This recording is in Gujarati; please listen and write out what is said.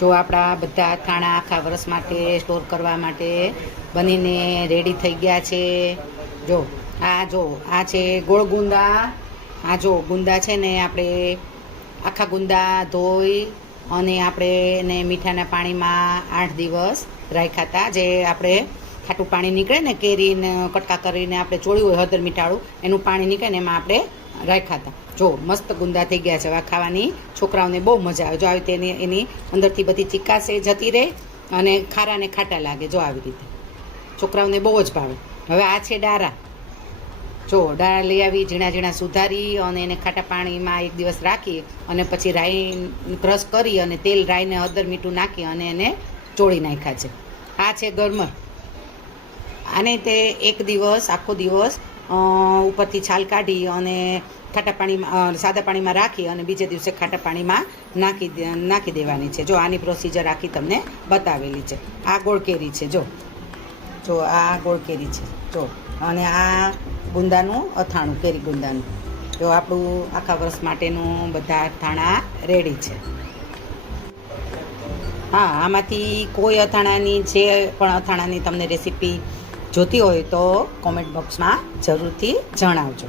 જો આપણા બધા અથાણા આખા વર્ષ માટે સ્ટોર કરવા માટે બનીને રેડી થઈ ગયા છે. જો આ છે ગોળ ગુંદા. આ જો ગુંદા છે ને આપણે આખા ગુંદા ધોઈ અને આપણે એને મીઠાના પાણીમાં 8 દિવસ રાખ્યા હતા. જે આપણે ખાટું પાણી નીકળે ને કેરીને કટકા કરીને આપણે ચોળ્યું હોય હળદર મીઠાળું એનું પાણી નીકળે ને એમાં આપણે રાખ્યા હતા. જો મસ્ત ગુંદા થઈ ગયા છે. હવે ખાવાની છોકરાઓને બહુ મજા આવે. જો આવી રીતે એની અંદરથી બધી ચીકાશે જતી રહે અને ખારા ને ખાટા લાગે. જો આવી રીતે છોકરાઓને બહુ જ ભાવે. હવે આ છે ડારા. જો ડારા લઈ આવી ઝીણા ઝીણા સુધારી અને એને ખાટા પાણીમાં 1 દિવસ રાખી અને પછી રાઈ ક્રશ કરી અને તેલ રાઈને હળદર મીઠું નાખી અને એને ચોળી નાખ્યા છે. આ છે ગરમર. આને તે 1 દિવસ આખો દિવસ ઉપરથી છાલ કાઢી અને ખાટા પાણીમાં સાદા પાણીમાં રાખી અને બીજે દિવસે ખાટા પાણીમાં નાખી દેવાની છે. જો આની પ્રોસિજર આખી તમને બતાવેલી છે. આ ગોળ કેરી છે. જો આ ગોળ કેરી છે. જો અને આ ગુંદાનું અથાણું, કેરી ગુંદાનું. જો આપણું આખા વર્ષ માટેનું બધા અથાણા રેડી છે. હા, આમાંથી કોઈ અથાણાની જે પણ અથાણાની તમને રેસીપી જોતી હોય તો કોમેન્ટ બોક્સમાં જરૂરથી જણાવજો.